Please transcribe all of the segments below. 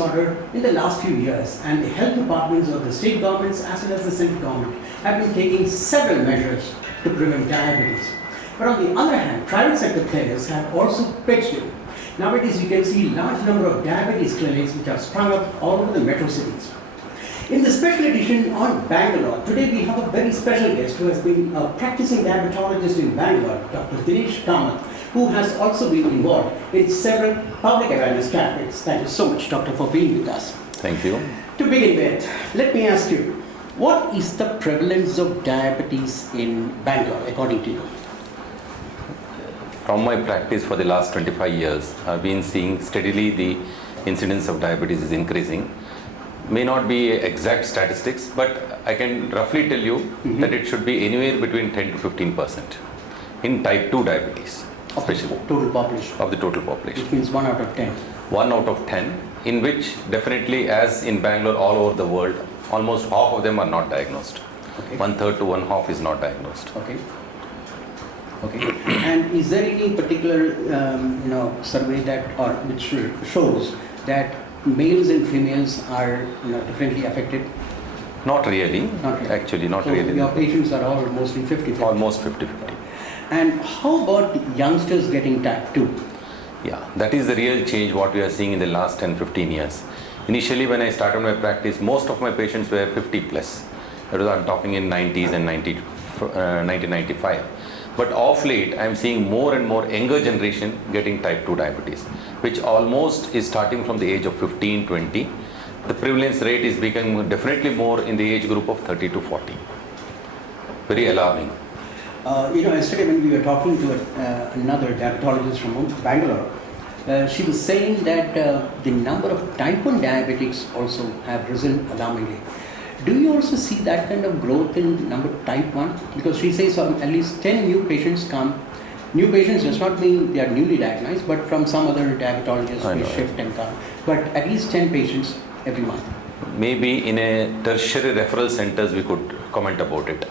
disorder in the last few years, and the health departments of the state governments as well as the central government have been taking several measures to prevent diabetes. But on the other hand, private sector players have also pitched in. Nowadays, you can see a large number of diabetes clinics which have sprung up all over the metro cities. In the special edition on Bangalore, today we have a very special guest who has been a practicing diabetologist in Bangalore, Dr Dinesh Kamath, who has also been involved in several public awareness campaigns. Thank you so much, Doctor, for being with us. Thank you. To begin with, let me ask you, what is the prevalence of diabetes in Bangalore, according to you? From my practice for the last 25 years, I've been seeing steadily the incidence of diabetes is increasing. May not be exact statistics, but I can roughly tell you that it should be anywhere between 10 to 15% in type 2 diabetes, especially Total population. of the total population. Which means 1 out of 10. 1 out of 10, in which definitely, as in Bangalore, all over the world, almost half of them are not diagnosed. Okay. 1/3 to 1/2 is not diagnosed. Okay. Okay. And is there any particular survey that or which shows that males and females are differently affected? Not really. Not really. Actually, not So really. your patients are all mostly 50-50. Almost 50-50. And how about youngsters getting type 2? Yeah, that is the real change what we are seeing in the last 10-15 years. Initially, when I started my practice, most of my patients were 50 plus. That was, I'm talking in 90s and 1995. But of late, I'm seeing more and more younger generation getting type 2 diabetes, which almost is starting from the age of 15-20. The prevalence rate is becoming definitely more in the age group of 30 to 40. Very alarming. Yesterday when we were talking to another diabetologist from Bangalore, she was saying that the number of type 1 diabetics also have risen alarmingly. Do you also see that kind of growth in number type 1? Because she says at least 10 new patients come. New patients does not mean they are newly diagnosed, but from some other diabetologist we shift and come. But at least 10 patients every month. Maybe in a tertiary referral centers we could comment about it.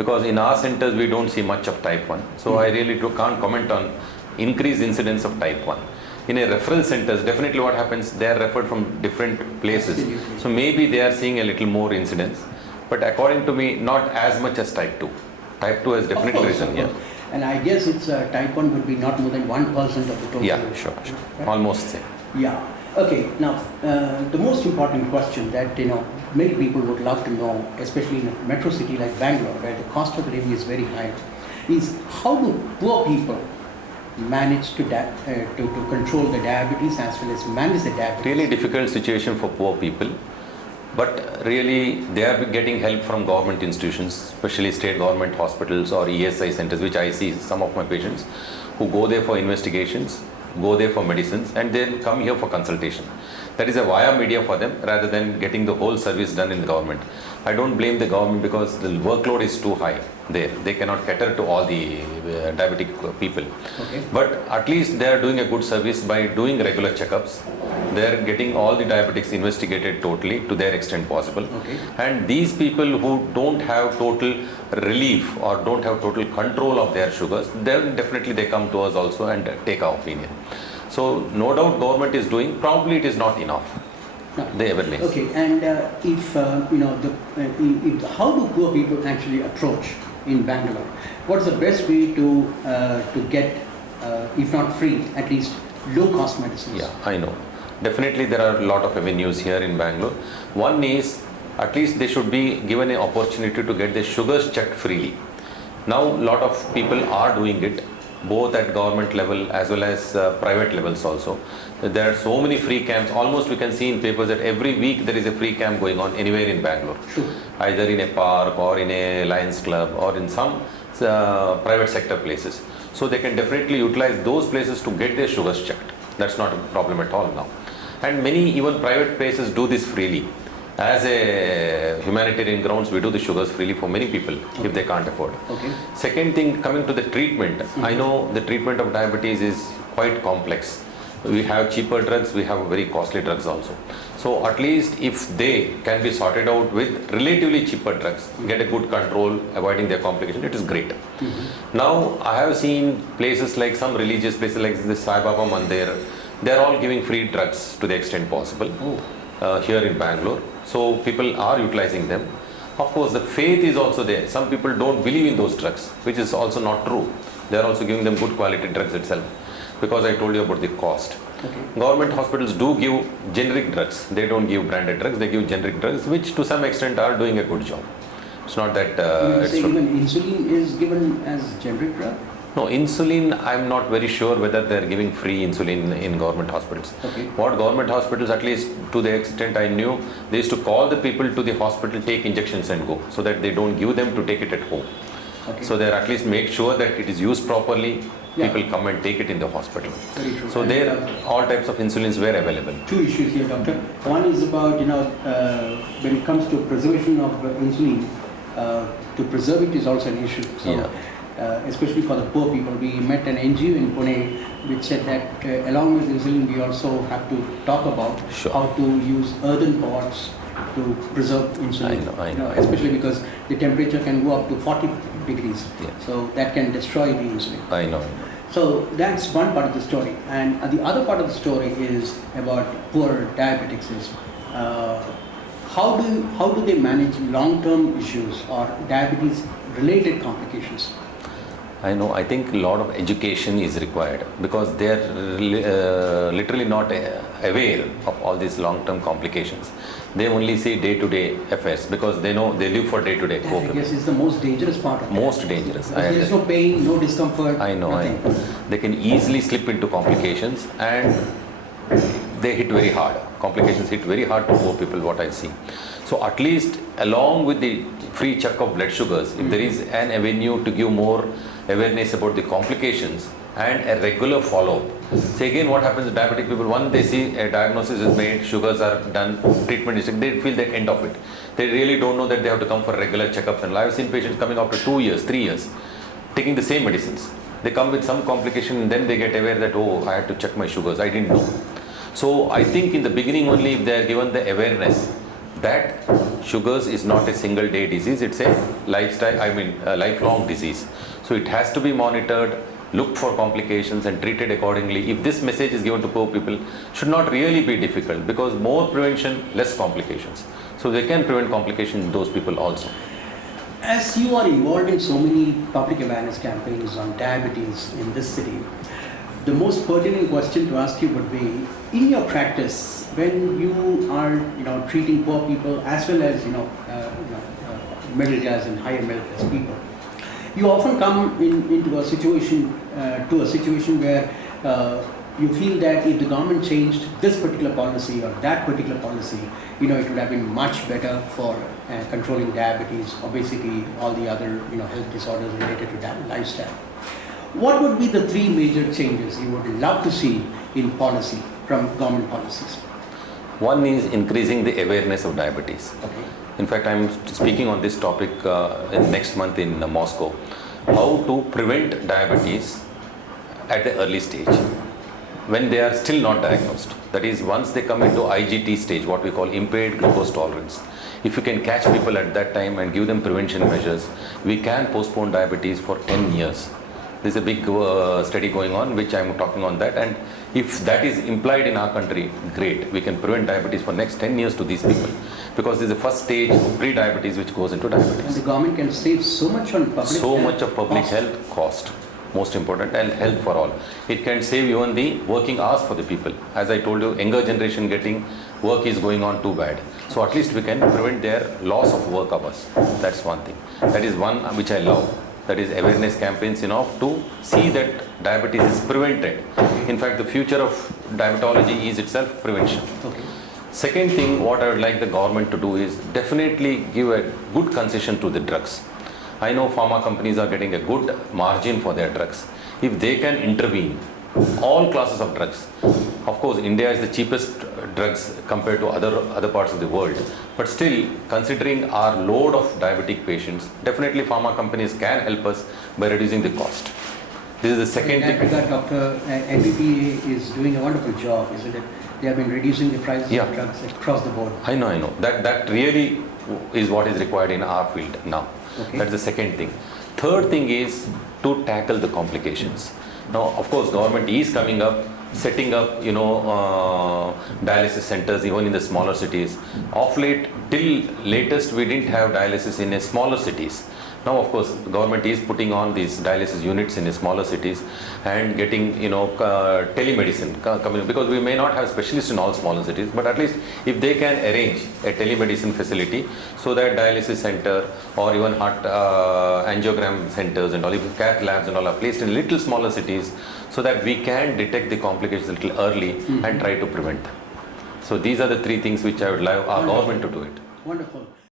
Because in our centers we don't see much of type 1. So I really can't comment on increased incidence of type 1. In a referral centers, definitely what happens, they are referred from different places. Absolutely. So maybe they are seeing a little more incidence. But according to me, not as much as type 2. Type 2 has definitely risen, yeah. And I guess it's type 1 would be not more than 1% of the total. Yeah, sure. Right? Almost same. Yeah. Okay. Now, the most important question that many people would love to know, especially in a metro city like Bangalore, where the cost of living is very high, is how do poor people manage to control the diabetes as well as manage the diabetes? Really difficult situation for poor people. But really, they are getting help from government institutions, especially state government hospitals or ESI centers, which I see some of my patients who go there for investigations, go there for medicines, and then come here for consultation. That is a via media for them rather than getting the whole service done in the government. I don't blame the government because the workload is too high there. They cannot cater to all the diabetic people. Okay. But at least they are doing a good service by doing regular checkups. They are getting all the diabetics investigated totally to their extent possible. Okay. And these people who don't have total relief or don't have total control of their sugars, then definitely they come to us also and take our opinion. So no doubt government is doing, probably it is not enough. No. The awareness. Okay, and how do poor people actually approach in Bangalore? What's the best way to get, if not free, at least low-cost medicines? Yeah, I know. Definitely there are a lot of avenues here in Bangalore. One is, at least they should be given an opportunity to get their sugars checked freely. Now, a lot of people are doing it, both at government level as well as private levels also. There are so many free camps. Almost we can see in papers that every week there is a free camp going on anywhere in Bangalore. Sure. Either in a park or in a Lions Club or in some private sector places. So they can definitely utilize those places to get their sugars checked. That's not a problem at all now. And many even private places do this freely. As a humanitarian grounds, we do the sugars freely for many people if they can't afford. Okay. Second thing, coming to the treatment, I know the treatment of diabetes is quite complex. We have cheaper drugs, we have very costly drugs also. So at least if they can be sorted out with relatively cheaper drugs, get a good control, avoiding their complication, it is great. Now I have seen places like some religious places like the Sai Baba Mandir, they are all giving free drugs to the extent possible here in Bangalore. So people are utilizing them. Of course, the faith is also there. Some people don't believe in those drugs, which is also not true. They are also giving them good quality drugs itself, because I told you about the cost. Okay. Government hospitals do give generic drugs. They don't give branded drugs. They give generic drugs, which to some extent are doing a good job. It's not that Even insulin is given as generic drug? No, insulin, I'm not very sure whether they're giving free insulin in government hospitals. Okay. What government hospitals, at least to the extent I knew, they used to call the people to the hospital, take injections and go, so that they don't give them to take it at home. Okay. So they at least make sure that it is used properly. Yeah. People come and take it in the hospital. Very true. So there, all types of insulins were available. Two issues here, doctor. One is about, when it comes to preservation of insulin, to preserve it is also an issue. So, Yeah. Especially for the poor people, we met an NGO in Pune which said that along with insulin, we also have to talk about Sure. how to use earthen pots to preserve insulin. I know. Especially because the temperature can go up to 40 degrees. Yeah. So that can destroy the insulin. I know. So that's one part of the story, and the other part of the story is about poor diabetics. Is how do they manage long-term issues or diabetes-related complications? I know. I think a lot of education is required, because they are literally not aware of all these long-term complications. They only see day-to-day affairs, because they know they live for day-to-day. That, I guess, is the most dangerous part of it. Most dangerous. There is no pain, no discomfort. I know. Nothing. They can easily slip into complications, and they hit very hard. Complications hit very hard to poor people, what I see. So at least along with the free check of blood sugars, if there is an avenue to give more awareness about the complications and a regular follow-up. So again, what happens to diabetic people, once they see a diagnosis is made, sugars are done, treatment is taken, they feel the end of it. They really don't know that they have to come for regular checkups. And I have seen patients coming after 2 years, 3 years, taking the same medicines. They come with some complication and then they get aware that, oh, I had to check my sugars, I didn't know. So I think in the beginning only, if they are given the awareness that sugars is not a single day disease, it's a lifelong disease. So it has to be monitored, looked for complications and treated accordingly. If this message is given to poor people, should not really be difficult, because more prevention, less complications. So they can prevent complications in those people also. As you are involved in so many public awareness campaigns on diabetes in this city, the most pertinent question to ask you would be, in your practice, when you are treating poor people as well as middle class and higher middle class people, you often come into a situation where you feel that if the government changed this particular policy or that particular policy, it would have been much better for controlling diabetes, obesity, all the other health disorders related to lifestyle. What would be the three major changes you would love to see in policy from government policies? One is increasing the awareness of diabetes. Okay. In fact, I am speaking on this topic next month in Moscow. How to prevent diabetes at the early stage, when they are still not diagnosed. That is, once they come into IGT stage, what we call impaired glucose tolerance. If you can catch people at that time and give them prevention measures, we can postpone diabetes for 10 years. There's a big study going on, which I'm talking on that, and if that is implied in our country, great. We can prevent diabetes for next 10 years to these people, because this is the first stage of pre-diabetes which goes into And diabetes. the government can save so much on public So health much of public cost. health cost, most important, and health for all. It can save even the working hours for the people. As I told you, younger generation getting work is going on too bad. So at least we can prevent their loss of work hours. That's one thing. That is one which I love. That is awareness campaigns enough to see that diabetes is prevented. In fact, the future of diabetology is itself prevention. Okay. Second thing, what I would like the government to do is definitely give a good concession to the drugs. I know pharma companies are getting a good margin for their drugs. If they can intervene, all classes of drugs. Of course, India is the cheapest drugs compared to other parts of the world. But still, considering our load of diabetic patients, definitely pharma companies can help us by reducing the cost. This is the second thing. In that regard, Dr. NPPA is doing a wonderful job, isn't it? They have been reducing the prices of drugs across the board. I know. That really is what is required in our field now. Okay. That's the second thing. Third thing is to tackle the complications. Now, of course, government is coming up setting up, dialysis centers even in the smaller cities. Of late, till latest, we didn't have dialysis in smaller cities. Now, of course, the government is putting on these dialysis units in the smaller cities and getting, telemedicine coming, because we may not have specialists in all smaller cities, but at least if they can arrange a telemedicine facility so that dialysis center or even heart angiogram centers and all, even cath labs and all are placed in little smaller cities, so that we can detect the complications a little early and try to prevent them. So these are the three things which I would like our government to do it. Wonderful.